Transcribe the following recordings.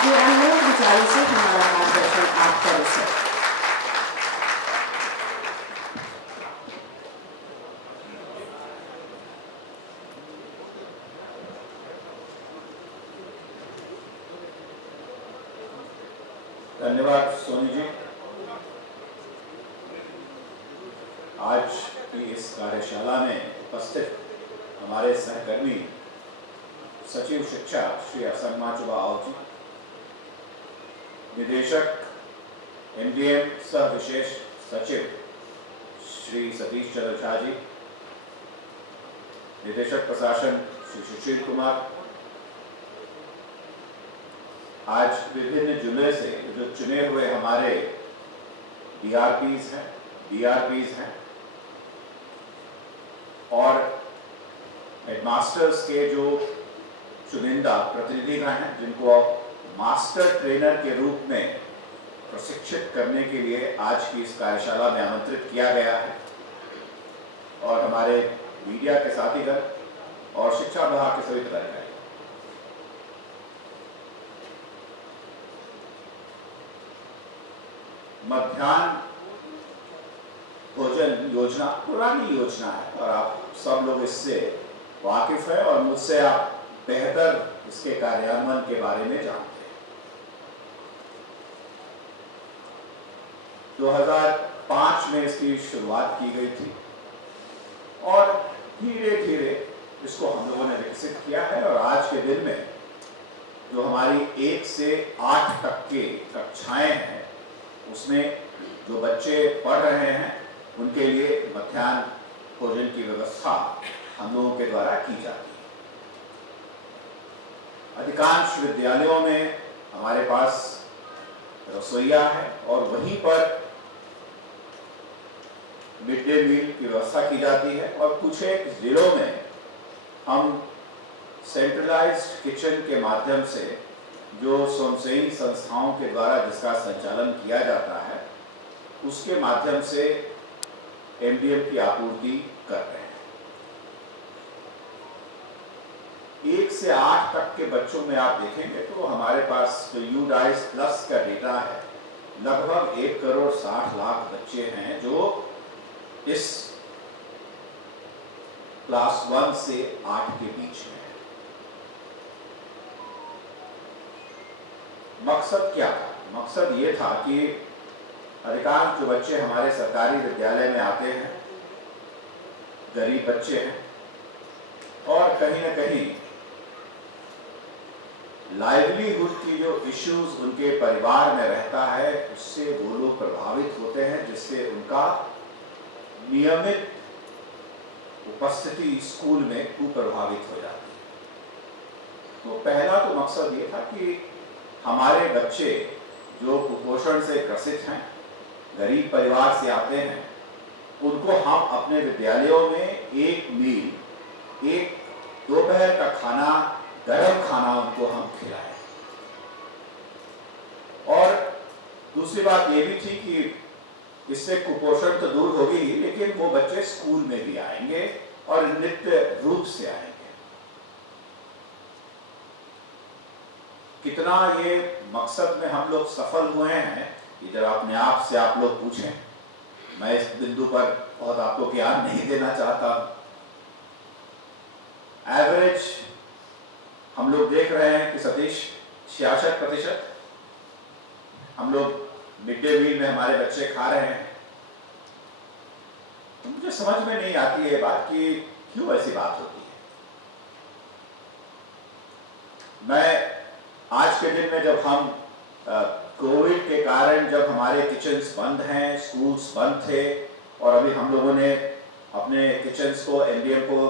अपने अनमोल विचारों से हमारा मार्गदर्शन आप करें सर। धन्यवाद सोनी जी। आज की इस कार्यशाला में उपस्थित हमारे सहकर्मी सचिव शिक्षा श्री असंगमा चुबाओ जी, निदेशक एमडीएम सह विशेष सचिव श्री सतीश चंद्र झा जी, निदेशक प्रशासन श्री सुशील कुमार, आज विभिन्न जिले से जो चुने हुए हमारे डीआरपीज हैं और हेडमास्टर्स के जो चुनिंदा प्रतिनिधिगण हैं, जिनको मास्टर ट्रेनर के रूप में प्रशिक्षित करने के लिए आज की इस कार्यशाला में आमंत्रित किया गया है, और हमारे मीडिया के साथीगण और शिक्षा विभाग के सभी अधिकारी। मध्याह्न भोजन योजना पुरानी योजना है और आप सब लोग इससे वाकिफ है और मुझसे आप बेहतर इसके कार्यान्वयन के बारे में जानते हैं। 2005 में इसकी शुरुआत की गई थी और धीरे धीरे इसको हम लोगों ने विकसित किया है, और आज के दिन में जो हमारी 1 से 8 तक की कक्षाएं हैं, उसमें जो बच्चे पढ़ रहे हैं उनके लिए मध्याह्न भोजन की व्यवस्था हम लोगों के द्वारा की जाती है। अधिकांश विद्यालयों में हमारे पास रसोइया है और वहीं पर मिड डे मील की व्यवस्था की जाती है, और कुछ एक जिलों में हम सेंट्रलाइज्ड किचन के माध्यम से जो स्वयंसेवी संस्थाओं के द्वारा जिसका संचालन किया जाता है, उसके माध्यम से एमडीएम की आपूर्ति कर रहे हैं। 1 से 8 तक के बच्चों में आप देखेंगे तो हमारे पास जो यूडाइस प्लस का डेटा है, लगभग 1,60,00,000 बच्चे हैं जो इस क्लास 1 से 8 के बीच में है। मकसद क्या था? मकसद ये था कि अधिकांश जो बच्चे हमारे सरकारी विद्यालय में आते हैं, गरीब बच्चे हैं और कहीं ना कहीं लाइवलीहुड की जो इश्यूज उनके परिवार में रहता है, उससे वो लोग प्रभावित होते हैं, जिससे उनका नियमित उपस्थिति स्कूल में कुप्रभावित हो जाती है। तो पहला तो मकसद ये था कि हमारे बच्चे जो कुपोषण से ग्रसित हैं, गरीब परिवार से आते हैं, उनको हम अपने विद्यालयों में एक मील, एक दोपहर का खाना, गर्म खाना उनको हम खिलाएं। और दूसरी बात ये भी थी कि इससे कुपोषण तो दूर होगी ही, लेकिन वो बच्चे स्कूल में भी आएंगे और नित्य रूप से आएंगे। कितना ये मकसद में हम लोग सफल हुए हैं, ये जब अपने आप से आप लोग पूछें। मैं इस बिंदु पर बहुत आपको ज्ञान नहीं देना चाहता। एवरेज हम लोग देख रहे हैं कि सतीश 66% हम लोग मिड डे मील में हमारे बच्चे खा रहे हैं। तो मुझे समझ में नहीं आती है ये बात कि क्यों ऐसी बात होती है। मैं आज के दिन में जब हम कोविड के कारण जब हमारे किचन्स बंद हैं, स्कूल्स बंद थे, और अभी हम लोगों ने अपने किचन्स को एमडीएम को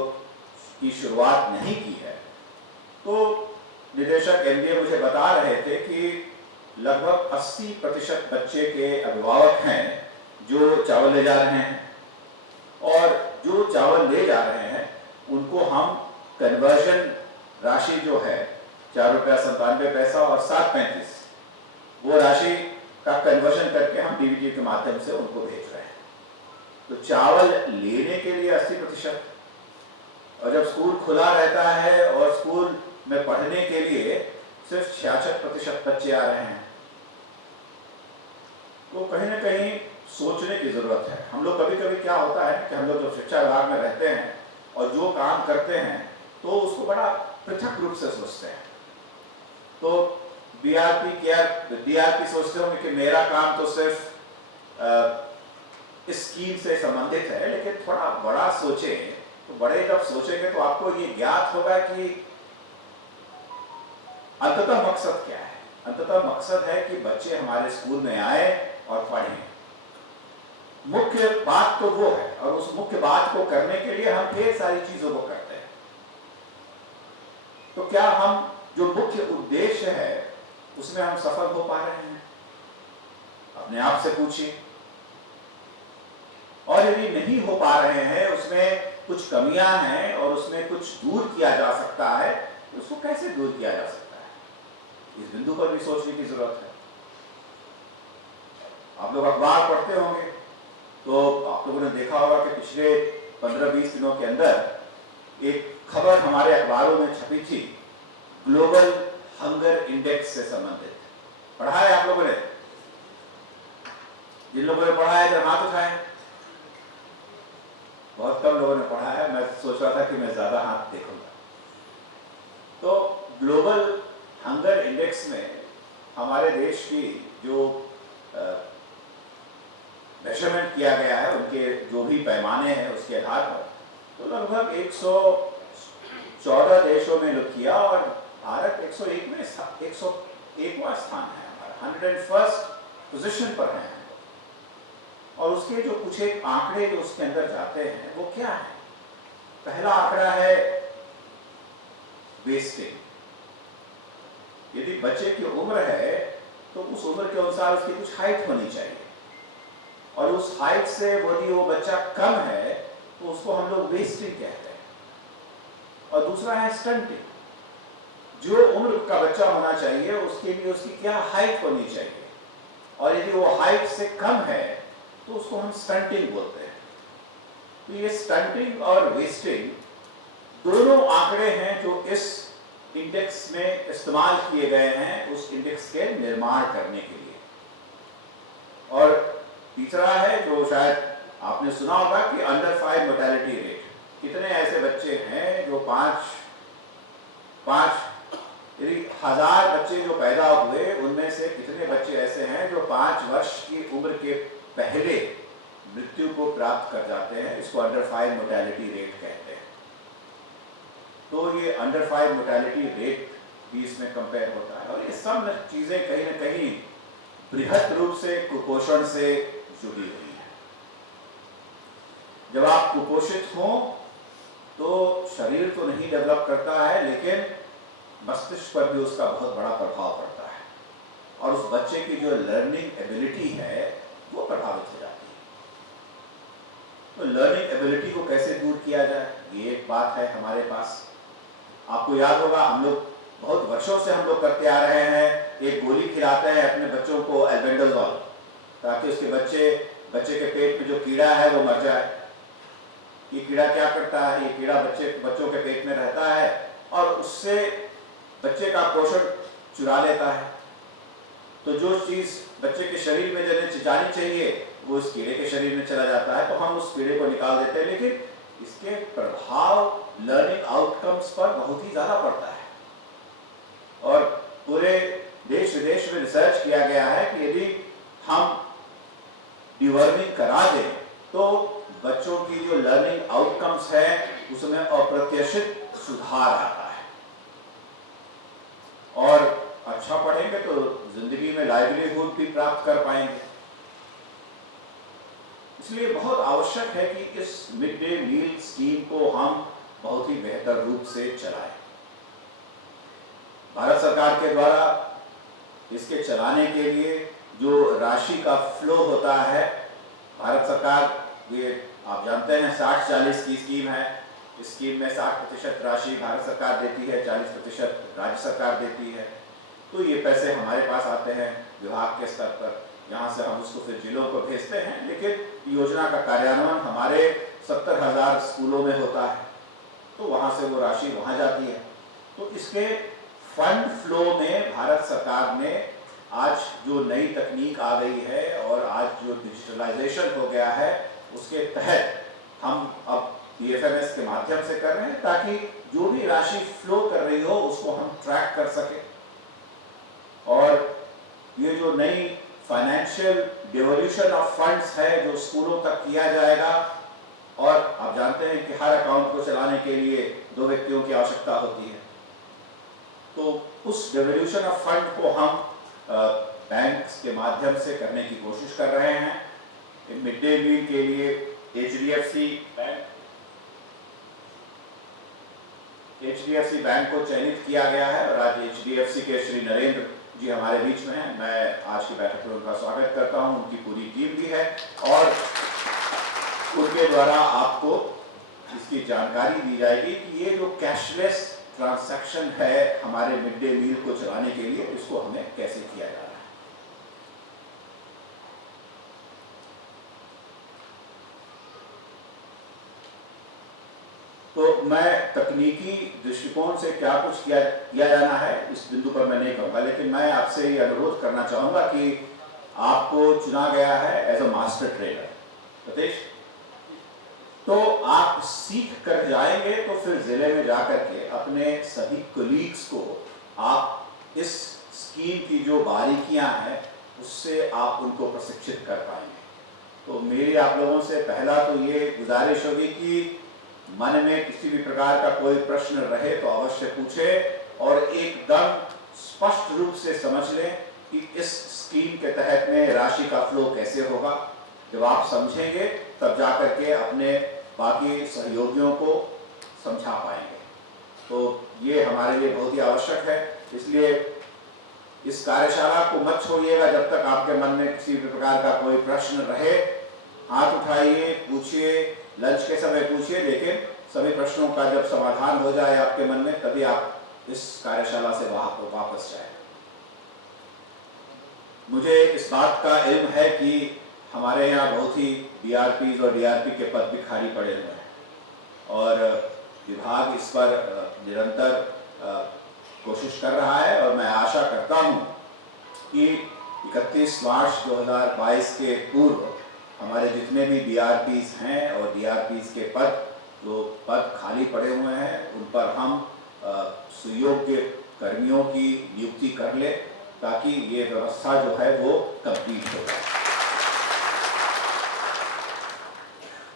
की शुरुआत नहीं की है, तो निदेशक एमडीएम मुझे बता रहे थे कि लगभग 80% बच्चे के अभिभावक हैं जो चावल ले जा रहे हैं, और जो चावल ले जा रहे हैं उनको हम कन्वर्जन राशि जो है ₹4.97 और 7.35, वो राशि का कन्वर्जन करके हम डीबीटी के माध्यम से उनको भेज रहे हैं। तो चावल लेने के लिए 80%, और जब स्कूल खुला रहता है और स्कूल में पढ़ने के लिए सिर्फ 66% बच्चे आ रहे हैं। तो कहीं ना कहीं सोचने की जरूरत है। हम लोग कभी कभी क्या होता है कि हम लोग जब शिक्षा विभाग में रहते हैं और जो काम करते हैं तो उसको बड़ा पृथक रूप से सोचते हैं। तो डीआरपी सोचते होंगे कि मेरा काम तो सिर्फ इस स्कीम से संबंधित है, लेकिन थोड़ा बड़ा सोचें तो बड़े जब सोचेंगे तो आपको ये ज्ञात होगा कि अंततः मकसद क्या है। अंततः मकसद है कि बच्चे हमारे स्कूल में आए और पढ़ें। मुख्य बात तो वो है, और उस मुख्य बात को करने के लिए हम ढेर सारी चीजों को करते हैं। तो क्या हम जो मुख्य उद्देश्य है उसमें हम सफल हो पा रहे हैं? अपने आप से पूछिए। और यदि नहीं हो पा रहे हैं, उसमें कुछ कमियां हैं और उसमें कुछ दूर किया जा सकता है, तो उसको कैसे दूर किया जा सकता है, इस बिंदु पर भी सोचने की जरूरत है। आप लोग अखबार पढ़ते होंगे तो आप लोगों ने देखा होगा कि पिछले 15-20 दिनों के अंदर एक खबर हमारे अखबारों में छपी थी, ग्लोबल हंगर इंडेक्स से संबंधित। पढ़ा है आप लोगों ने? जिन लोगों ने पढ़ा है जरा हाथ उठाएं। बहुत कम लोगों ने पढ़ा है, मैं सोच रहा था कि मैं ज्यादा हाथ देखूंगा। तो ग्लोबल हंगर इंडेक्स में हमारे देश की जो मेजरमेंट किया गया है, उनके जो भी पैमाने हैं उसके आधार पर, तो लगभग 114 देशों में लोग किया और भारत 101वां स्थान है हमारा, 101st पोजीशन पर है। और उसके जो कुछ एक आंकड़े जो उसके अंदर जाते हैं वो क्या है? पहला आंकड़ा है वेस्टिंग। यदि बच्चे की उम्र है तो उस उम्र के अनुसार उसकी कुछ हाइट होनी चाहिए, और उस हाइट से यदि वो बच्चा कम है तो उसको हम लोग वेस्टिंग कहते हैं। और दूसरा है स्टंटिंग। जो उम्र का बच्चा होना चाहिए उसके लिए उसकी क्या हाइट होनी चाहिए, और यदि वो हाइट से कम है तो उसको हम स्टंटिंग बोलते हैं। तो ये स्टंटिंग और वेस्टिंग दोनों आंकड़े हैं जो इस इंडेक्स में इस्तेमाल किए गए हैं उस इंडेक्स के निर्माण करने के लिए। और तीसरा है जो शायद आपने सुना होगा कि अंडर 5 मोर्टेलिटी रेट। कितने ऐसे बच्चे हैं जो 1000 बच्चे जो पैदा हुए उनमें से कितने बच्चे ऐसे हैं जो 5 वर्ष की उम्र के पहले मृत्यु को प्राप्त कर जाते हैं। इसको अंडर 5 मोर्टेलिटी रेट कहते हैं। तो ये अंडर 5 मोर्टेलिटी रेट भी इसमें कंपेयर होता है। और ये सब चीजें कहीं ना कहीं बृहद रूप से कुपोषण से जुड़ी हुई है। जब आप कुपोषित हो तो शरीर तो नहीं डेवलप करता है, लेकिन मस्तिष्क पर भी उसका बहुत बड़ा प्रभाव पड़ता है, और उस बच्चे की जो लर्निंग एबिलिटी है वो प्रभावित हो जाती है। तो लर्निंग एबिलिटी को कैसे दूर किया जाए, ये एक बात है हमारे पास। आपको याद होगा हम लोग बहुत वर्षों से हम लोग करते आ रहे हैं, एक गोली खिलाते हैं अपने बच्चों को एल्बेंडाजोल, ताकि उसके बच्चे के पेट में जो कीड़ा है वो मर जाए। ये कीड़ा क्या करता है? ये कीड़ा बच्चों के पेट में रहता है और उससे बच्चे का पोषण चुरा लेता है। तो जो चीज बच्चे के शरीर में जानी चाहिए वो इस कीड़े के शरीर में चला जाता है, तो हम उस कीड़े को निकाल देते हैं। लेकिन इसके प्रभाव लर्निंग आउटकम्स पर बहुत ही ज्यादा पड़ता है। और पूरे देश विदेश में रिसर्च किया गया है कि यदि हम डिवर्मिंग करा दें तो बच्चों की जो लर्निंग आउटकम्स है उसमें अप्रत्याशित सुधार आता है, और अच्छा पढ़ेंगे तो जिंदगी में लाइवलीहुड भी प्राप्त कर पाएंगे। इसलिए बहुत आवश्यक है कि इस मिड डे मील स्कीम को हम बहुत ही बेहतर रूप से चलाएं। भारत सरकार के द्वारा इसके चलाने के लिए जो राशि का फ्लो होता है, भारत सरकार, ये आप जानते हैं 60-40 की स्कीम है। इस स्कीम में 60% राशि भारत सरकार देती है, 40% राज्य सरकार देती है। तो ये पैसे हमारे पास आते हैं विभाग के स्तर पर, यहाँ से हम उसको फिर जिलों को भेजते हैं। लेकिन योजना का कार्यान्वयन हमारे 70,000 स्कूलों में होता है, तो वहाँ से वो राशि वहाँ जाती है। तो इसके फंड फ्लो में भारत सरकार ने आज जो नई तकनीक आ गई है और आज जो डिजिटलाइजेशन हो गया है, उसके तहत हम अब DFMS के माध्यम से कर रहे हैं, ताकि जो भी राशि फ्लो कर रही हो उसको हम ट्रैक कर सके। और ये जो नई फाइनेंशियल डिवोल्यूशन ऑफ फंड्स है जो स्कूलों तक किया जाएगा, और आप जानते हैं कि हर अकाउंट को चलाने के लिए 2 व्यक्तियों की आवश्यकता होती है, तो उस डिवोल्यूशन ऑफ फंड को हम बैंक्स के माध्यम से करने की कोशिश कर रहे हैं। मिड डे मील के लिए HDFC बैंक को चयनित किया गया है और आज HDFC के श्री नरेंद्र जी हमारे बीच में हैं। मैं आज की बैठक में उनका स्वागत करता हूं, उनकी पूरी टीम भी है और उनके द्वारा आपको इसकी जानकारी दी जाएगी कि ये जो कैशलेस ट्रांजैक्शन है हमारे मिड डे मील को चलाने के लिए, इसको हमें कैसे किया जा रहा है। तो मैं तकनीकी दृष्टिकोण से क्या कुछ किया जाना है इस बिंदु पर मैं नहीं कहूँगा, लेकिन मैं आपसे ये अनुरोध करना चाहूँगा कि आपको चुना गया है as a master trainer. Satish, तो आप सीख कर जाएंगे तो फिर जिले में जाकर के अपने सभी कोलीग्स को आप इस स्कीम की जो बारीकियां हैं उससे आप उनको प्रशिक्षित कर पाएंगे। तो मेरी आप लोगों से पहला तो ये गुजारिश होगी कि मन में किसी भी प्रकार का कोई प्रश्न रहे तो अवश्य पूछे और एकदम स्पष्ट रूप से समझ लें कि इस स्कीम के तहत में राशि का फ्लो कैसे होगा। जब आप समझेंगे तब जाकर के अपने बाकी सहयोगियों को समझा पाएंगे। तो ये हमारे लिए बहुत ही आवश्यक है, इसलिए इस कार्यशाला को मत छोड़िएगा जब तक आपके मन में किसी भी प्रकार का कोई प्रश्न रहे। हाथ उठाइए, पूछिए, लंच के समय पूछिए, लेकिन सभी प्रश्नों का जब समाधान हो जाए आपके मन में तभी आप इस कार्यशाला से वापस जाए। मुझे इस बात का इल्म है कि हमारे यहाँ बहुत ही DRPs और DRP के पद भी खाली पड़े हुए हैं और विभाग इस पर निरंतर कोशिश कर रहा है और मैं आशा करता हूँ कि 31 मार्च 2022 के पूर्व हमारे जितने भी DRPs हैं और DRPs के जो पद खाली पड़े हुए हैं उन पर हम सुयोग्य कर्मियों की नियुक्ति कर ले, ताकि ये व्यवस्था जो है वो कंप्लीट हो जाए।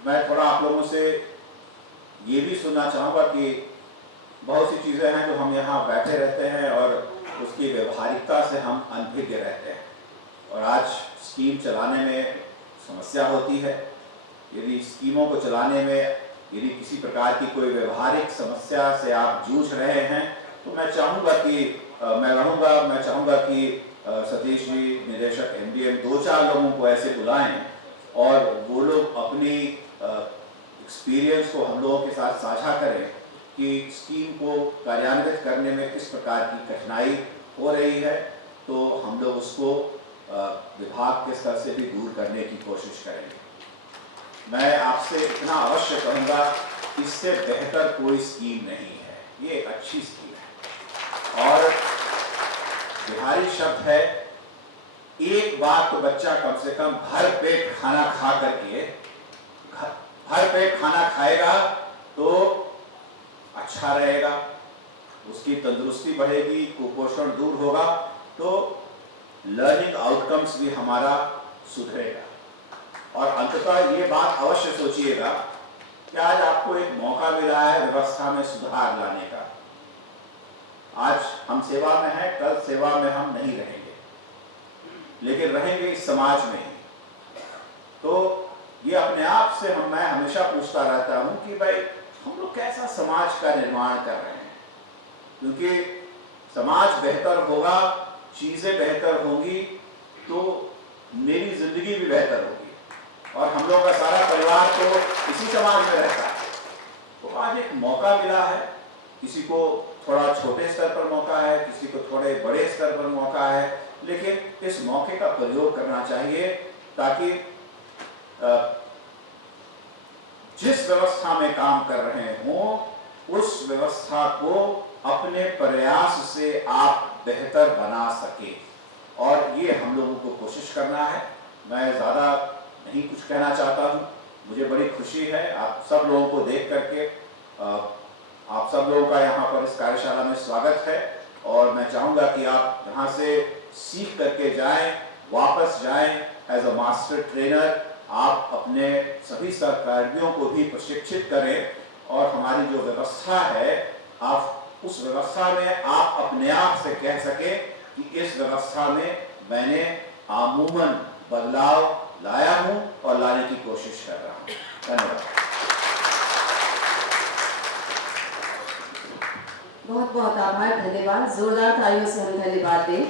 मैं थोड़ा आप लोगों से ये भी सुनना चाहूँगा कि बहुत सी चीज़ें हैं जो हम यहाँ बैठे रहते हैं और उसकी व्यवहारिकता से हम अनभिज्ञ रहते हैं और आज स्कीम चलाने में समस्या होती है। यदि स्कीमों को चलाने में यदि किसी प्रकार की कोई व्यवहारिक समस्या से आप जूझ रहे हैं तो मैं चाहूँगा कि सतीश जी, निदेशक MDM 2-4 लोगों को ऐसे बुलाएं और वो लोग अपनी एक्सपीरियंस को हम लोगों के साथ साझा करें कि स्कीम को कार्यान्वित करने में किस प्रकार की कठिनाई हो रही है, तो हम लोग उसको विभाग के स्तर से भी दूर करने की कोशिश करेंगे। मैं आपसे इतना अवश्य कहूँगा, इससे बेहतर कोई स्कीम नहीं है, ये एक अच्छी स्कीम है और बिहारी शब्द है, एक बार तो बच्चा कम से कम भर पेट खाना खा करके भर पेट खाना खाएगा तो अच्छा रहेगा, उसकी तंदुरुस्ती बढ़ेगी, कुपोषण दूर होगा, तो लर्निंग आउटकम्स भी हमारा सुधरेगा। और अंततः ये बात अवश्य सोचिएगा कि आज आपको एक मौका मिला है व्यवस्था में सुधार लाने का। आज हम सेवा में हैं, कल सेवा में हम नहीं रहेंगे, लेकिन रहेंगे इस समाज में ही। तो ये अपने आप से मैं हमेशा पूछता रहता हूँ कि भाई हम लोग कैसा समाज का निर्माण कर रहे हैं, क्योंकि समाज बेहतर होगा, चीज़ें बेहतर होंगी तो मेरी जिंदगी भी बेहतर होगी और हम लोग का सारा परिवार तो इसी समाज में रहता है। तो आज एक मौका मिला है, किसी को थोड़ा छोटे स्तर पर मौका है, किसी को थोड़े बड़े स्तर पर मौका है, लेकिन इस मौके का प्रयोग करना चाहिए ताकि जिस व्यवस्था में काम कर रहे हों उस व्यवस्था को अपने प्रयास से आप बेहतर बना सके, और ये हम लोगों को कोशिश करना है। मैं ज़्यादा नहीं कुछ कहना चाहता हूँ। मुझे बड़ी खुशी है आप सब लोगों को देख करके। आप सब लोगों का यहाँ पर इस कार्यशाला में स्वागत है, और मैं चाहूँगा कि आप यहाँ से सीख करके जाएं, वापस जाएं एज अ मास्टर ट्रेनर। आप अपने सभी सहकर्मियों को भी प्रशिक्षित करें, और हमारी जो व्यवस्था है आप उस व्यवस्था में आप अपने आप से कह सके कि इस व्यवस्था में मैंने आमूमन बदलाव लाया हूं और लाने की कोशिश कर रहा हूं। धन्यवाद। बहुत बहुत आभार, धन्यवाद। जोरदार तालियों से हम धन्यवाद दें।